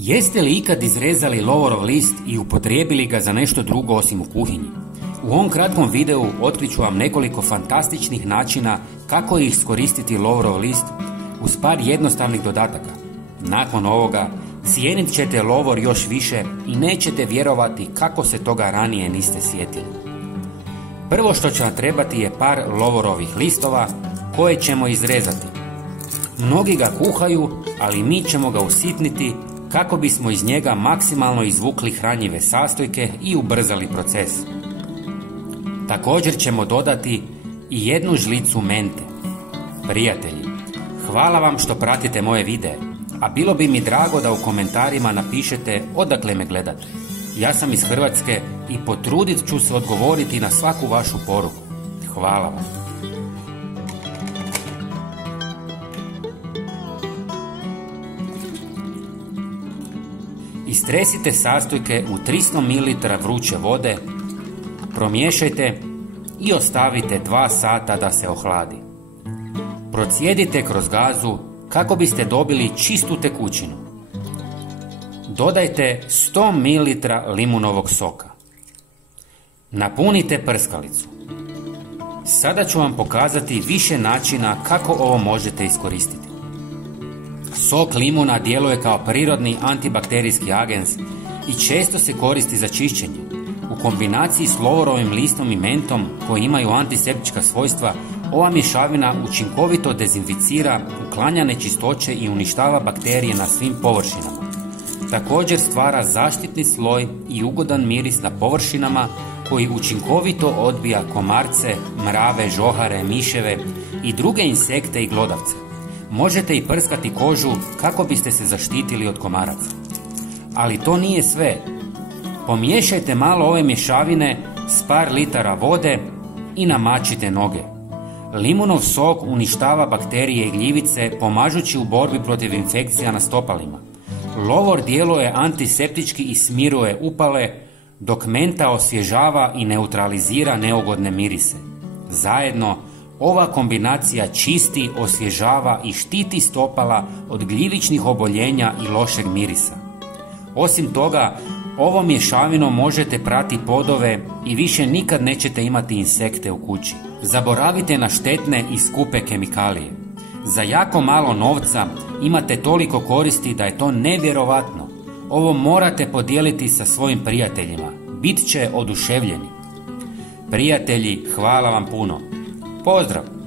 Jeste li ikad izrezali lovorov list i upotrijebili ga za nešto drugo osim u kuhinji? U ovom kratkom videu otkrit ću vam nekoliko fantastičnih načina kako iskoristiti lovorov list uz par jednostavnih dodataka. Nakon ovoga cijenit ćete lovor još više i nećete vjerovati kako se toga ranije niste sjetili. Prvo što će vam trebati je par lovorovih listova koje ćemo izrezati. Mnogi ga kuhaju, ali mi ćemo ga usitniti kako bismo iz njega maksimalno izvukli hranjive sastojke i ubrzali proces. Također ćemo dodati i jednu žlicu mente. Prijatelji, hvala vam što pratite moje videe, a bilo bi mi drago da u komentarima napišete odakle me gledate. Ja sam iz Hrvatske i potrudit ću se odgovoriti na svaku vašu poruku. Hvala vam. Istresite sastojke u 300 ml vruće vode, promiješajte i ostavite 2 sata da se ohladi. Procijedite kroz gazu kako biste dobili čistu tekućinu. Dodajte 100 ml limunovog soka. Napunite prskalicu. Sada ću vam pokazati više načina kako ovo možete iskoristiti. Sok limuna djeluje kao prirodni antibakterijski agens i često se koristi za čišćenje. U kombinaciji s lovorovim listom i mentom koji imaju antiseptička svojstva, ova mješavina učinkovito dezinficira, uklanja nečistoće i uništava bakterije na svim površinama. Također stvara zaštitni sloj i ugodan miris na površinama koji učinkovito odbija komarce, mrave, žohare, miševe i druge insekte i glodavce. Možete i prskati kožu kako biste se zaštitili od komaraca. Ali to nije sve. Pomiješajte malo ove mješavine s par litara vode i namačite noge. Limunov sok uništava bakterije i gljivice pomažući u borbi protiv infekcija na stopalima. Lovor djeluje antiseptički i smiruje upale, dok menta osvježava i neutralizira neugodne mirise. Zajedno, ova kombinacija čisti, osvježava i štiti stopala od gljivičnih oboljenja i lošeg mirisa. Osim toga, ovom mješavinom možete prati podove i više nikad nećete imati insekte u kući. Zaboravite na štetne i skupe kemikalije. Za jako malo novca imate toliko koristi da je to nevjerovatno. Ovo morate podijeliti sa svojim prijateljima. Bit će oduševljeni. Prijatelji, hvala vam puno. Pozdrav!